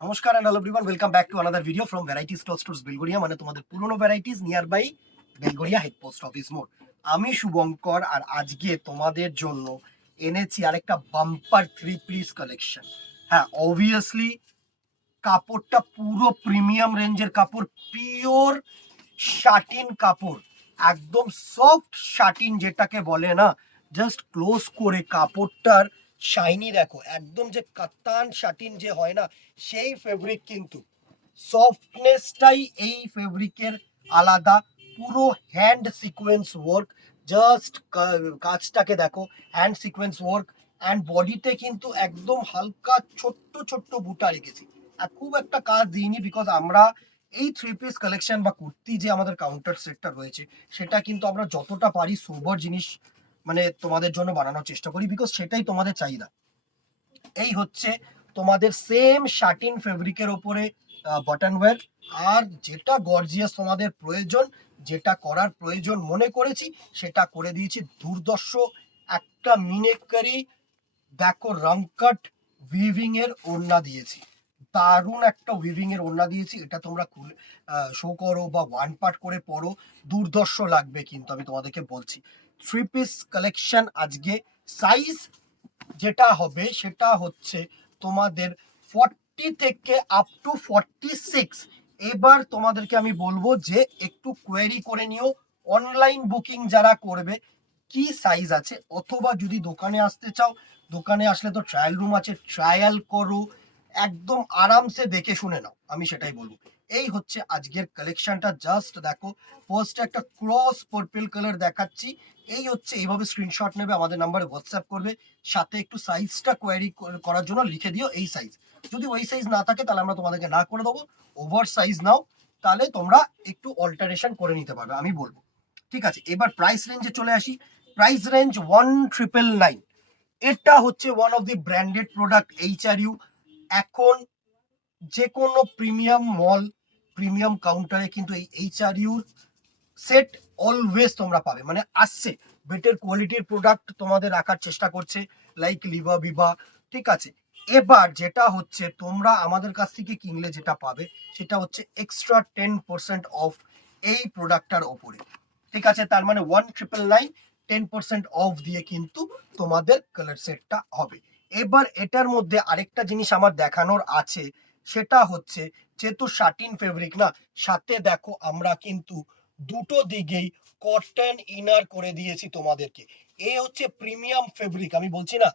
নমস্কার and hello everyone, welcome back to another video from variety stores Belgharia, মানে তোমাদের পুরনো varieties near by Belgharia head post office মোড়। আমি শুভঙ্কর, আর আজকে তোমাদের জন্য এনেছি আরেকটা বাম্পার থ্রি পিস কালেকশন। হ্যাঁ, অবভিয়াসলি কাপড়টা পুরো প্রিমিয়াম রেঞ্জের কাপড়, পিওর শাটিন কাপড়, একদম সফট শাটিন যেটাকে বলে না, জাস্ট ক্লোজ করে কাপড়টার শাইনি দেখো, একদম যে কাতান শাটিন যে হয় না সেই ফেব্রিক, কিন্তু সফটনেসটাই এই ফেব্রিকের আলাদা। পুরো হ্যান্ড সিকোয়েন্স ওয়ার্ক, জাস্ট কাজটাকে দেখো, হ্যান্ড সিকোয়েন্স ওয়ার্ক অ্যান্ড বডিতে কিন্তু একদম হালকা ছোট্ট ছোট্ট বুটা রেখেছি। আর খুব একটা কাজ দিইনি, বিকজ আমরা এই থ্রি পিস কালেকশন বা কুর্তি যে আমাদের কাউন্টার সেটটা রয়েছে, সেটা কিন্তু আমরা যতটা পারি সোবার জিনিস মানে তোমাদের জন্য বানানোর চেষ্টা করি, বিকজ সেটাই তোমাদের চাহিদা। এই হচ্ছে তোমাদের সেম শাটিন ফেব্রিকের ওপরে বাটন ওয়্যার, আর যেটা গর্জিয়াস তোমাদের প্রয়োজন, যেটা করার প্রয়োজন মনে করেছি সেটা করে দিয়েছি। দুর্দর্শ একটা মিনেকারি দেখো রংকাট উইভিং এর ওড়না দিয়েছি, দারুণ একটা উইভিং এর ওড়না দিয়েছি। এটা তোমরা শো করো বা ওয়ান পার্ট করে পরো, দুর্দর্শ লাগবে কিন্তু আমি তোমাদেরকে বলছি। থ্রি পিস কালেকশন আজকে। সাইজ যেটা হবে সেটা হচ্ছে তোমাদের 40 থেকে আপ টু 46। এবার তোমাদেরকে আমি বলবো যে একটু কোয়েরি করে নিও, অনলাইন বুকিং যারা করবে কি সাইজ আছে, অথবা যদি দোকানে আসতে চাও, দোকানে আসলে তো ট্রায়াল রুম আছে, ট্রায়াল করো, একদম আরামসে দেখে শুনে নাও, আমি সেটাই বলবো। এই হচ্ছে আজকের কালেকশনটা, জাস্ট দেখো। ফার্স্টে একটা ক্রস পার্পল কালার দেখাচ্ছি। এই হচ্ছে, এইভাবে স্ক্রিনশট নেবে, আমাদের নাম্বারে হোয়াটসঅ্যাপ করবে, সাথে একটু সাইজটা কোয়ারি করার জন্য লিখে দিও এই সাইজ। যদি ওই সাইজ না থাকে তাহলে আমরা তোমাদেরকে না করে দেবো। ওভার সাইজ নাও, তাহলে তোমরা একটু অল্টারেশন করে নিতে পারবে, আমি বলবো। ঠিক আছে, এবার প্রাইস রেঞ্জে চলে আসি। Price range 1999। এটা হচ্ছে one of the branded product HRU. এখন যে কোনো প্রিমিয়াম মল, প্রিমিয়াম কাউন্টারে কিন্তু এই এইচআরইউ সেট অলওয়েজ তোমরা পাবে, মানে আসছে বেটার কোয়ালিটির প্রোডাক্ট তোমাদের রাখার চেষ্টা করছে, লাইক লিভা বিভা। ঠিক আছে, এবার যেটা হচ্ছে তোমরা আমাদের কাছ থেকে কিনলে যেটা পাবে সেটা হচ্ছে এক্সট্রা 10% অফ এই প্রোডাক্টটার ওপরে। ঠিক আছে, তার মানে 1999 10% অফ দিয়ে কিন্তু তোমাদের কালার সেটটা হবে। এবার এটার মধ্যে আরেকটা জিনিস আমার দেখানোর আছে, সেটা হচ্ছে যেহেতু শাটিন ফেব্রিক না, সাথে দেখো আমরা কিন্তু দুটো দিকেই কটন ইনার করে দিয়েছি তোমাদেরকে। এ হচ্ছে প্রিমিয়াম ফেব্রিক, আমি বলছি না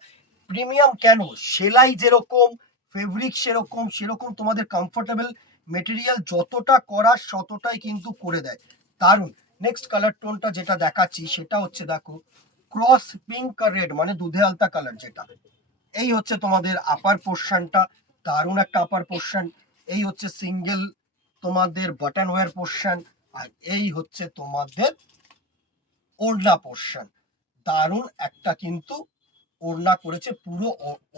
প্রিমিয়াম কেন, সেলাই যেরকম ফেব্রিক সেরকম, সেরকম তোমাদের কমফোর্টেবল মেটেরিয়াল যতটা করার ততটাই কিন্তু করে দেয়, দারুণ। নেক্সট কালার টোনটা যেটা দেখাচ্ছি সেটা হচ্ছে দেখো ক্রস পিঙ্ক আর রেড, মানে দুধে আলতা কালার যেটা। এই হচ্ছে তোমাদের আপার পোর্শনটা, দারুণ একটা আপার পোর্শন। এই হচ্ছে সিঙ্গেল তোমাদের বাটন ওয়্যার পোর্শন, আর এই হচ্ছে তোমাদের ওড়না পোর্শন। দারুণ একটা কিন্তু ওড়না করেছে, পুরো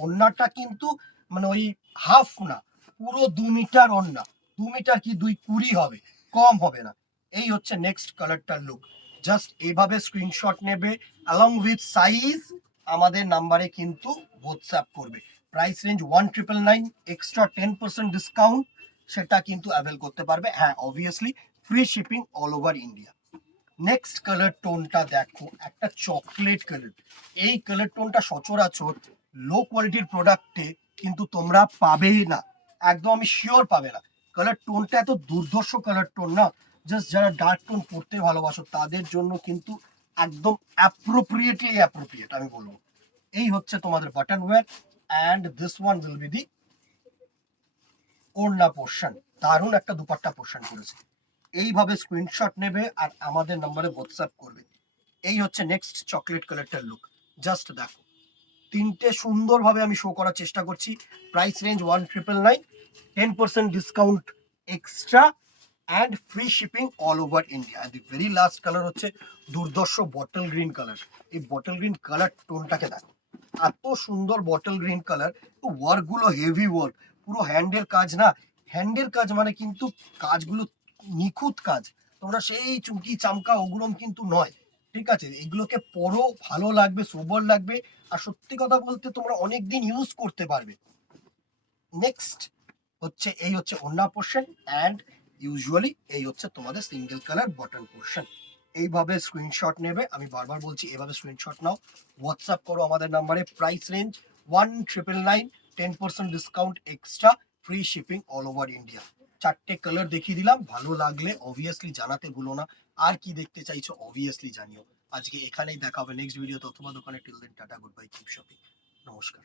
ওড়নাটা কিন্তু মানে ওই হাফ না, পুরো 2 মিটার ওড়না। 2 মিটার কি 2.20 হবে, কম হবে না। এই হচ্ছে নেক্সট কালারটার লুক। জাস্ট এইভাবে স্ক্রিনশট নেবে অ্যালং উইথ সাইজ, আমাদের নাম্বারে কিন্তু হোয়াটসঅ্যাপ করবে। প্রাইস রেঞ্জ 1999, এক্সট্রা 10% ডিসকাউন্ট, সেটা কিন্তু অ্যাভেল করতে পারবে। হ্যাঁ, obviously free shipping all over India. Next colour টোনটা দেখো, একটা চকলেট কালার। এই কালার টোনটা সচরাচর লো কোয়ালিটির প্রোডাক্টে কিন্তু তোমরা পাবেই না, একদম আমি শিওর পাবে না। কালার টোনটা এত দুর্ধর্ষ কালার টোন না, জাস্ট যারা ডার্ক টোন পড়তে ভালোবাসো তাদের জন্য কিন্তু একদম অ্যাপ্রোপ্রিয়েট আমি বলবো। এই হচ্ছে তোমাদের bottom wear, and this one will be the ওড়না পোর্শন। দারুণ একটা দুপাট্টা পোর্শন করেছে। এইভাবে স্ক্রিনশট নেবে আর আমাদের নম্বরে হোয়াটসঅ্যাপ করবে। এই হচ্ছে নেক্সট চকলেট কালারটার লুক, জাস্ট দেখো। তিনটে সুন্দরভাবে আমি শো করার চেষ্টা করছি। Price range 1999, 10% discount extra and free shipping all over India. The very last colour হচ্ছে দুর্দর্শ বটল গ্রিন কালার। এই বটল গ্রিন কালার টোনটাকে দেখো, এত সুন্দর বটল গ্রিন কালার। ওয়ার্ক গুলো হেভি ওয়ার্ক, পুরো হ্যান্ডের কাজ না, হ্যান্ডের কাজ মানে কিন্তু কাজগুলো নিখুঁত কাজ, তোমরা সেই চুমকি চামকা ওগুলো কিন্তু নয়। ঠিক আছে, এগুলোকে পরো, ভালো লাগবে, সোবার লাগবে, আর সত্যি কথা বলতে তোমরা অনেকদিন ইউজ করতে পারবে। নেক্সট হচ্ছে এই হচ্ছে ওড়না পোর্শন, অ্যান্ড ইউজুয়ালি এই হচ্ছে তোমাদের সিঙ্গেল কালার বটন পোর্শন। এইভাবে স্ক্রিনশট নেবে, আমি বারবার বলছি এভাবে স্ক্রিনশট নাও, হোয়াটসঅ্যাপ করো আমাদের নাম্বারে। Price range 1999, 10% discount extra, free shipping all over India. চারটে কালার দেখিয়ে দিলাম, ভালো লাগলে অবভিয়াসলি জানাতে ভুলো না। আর কি দেখতে চাইছো অবভিয়াসলি জানিও। আজকে এখানেই দেখা হবে নেক্সট ভিডিওতে অথবা দোকানে। Till then tata, goodbye, keep shopping, নমস্কার।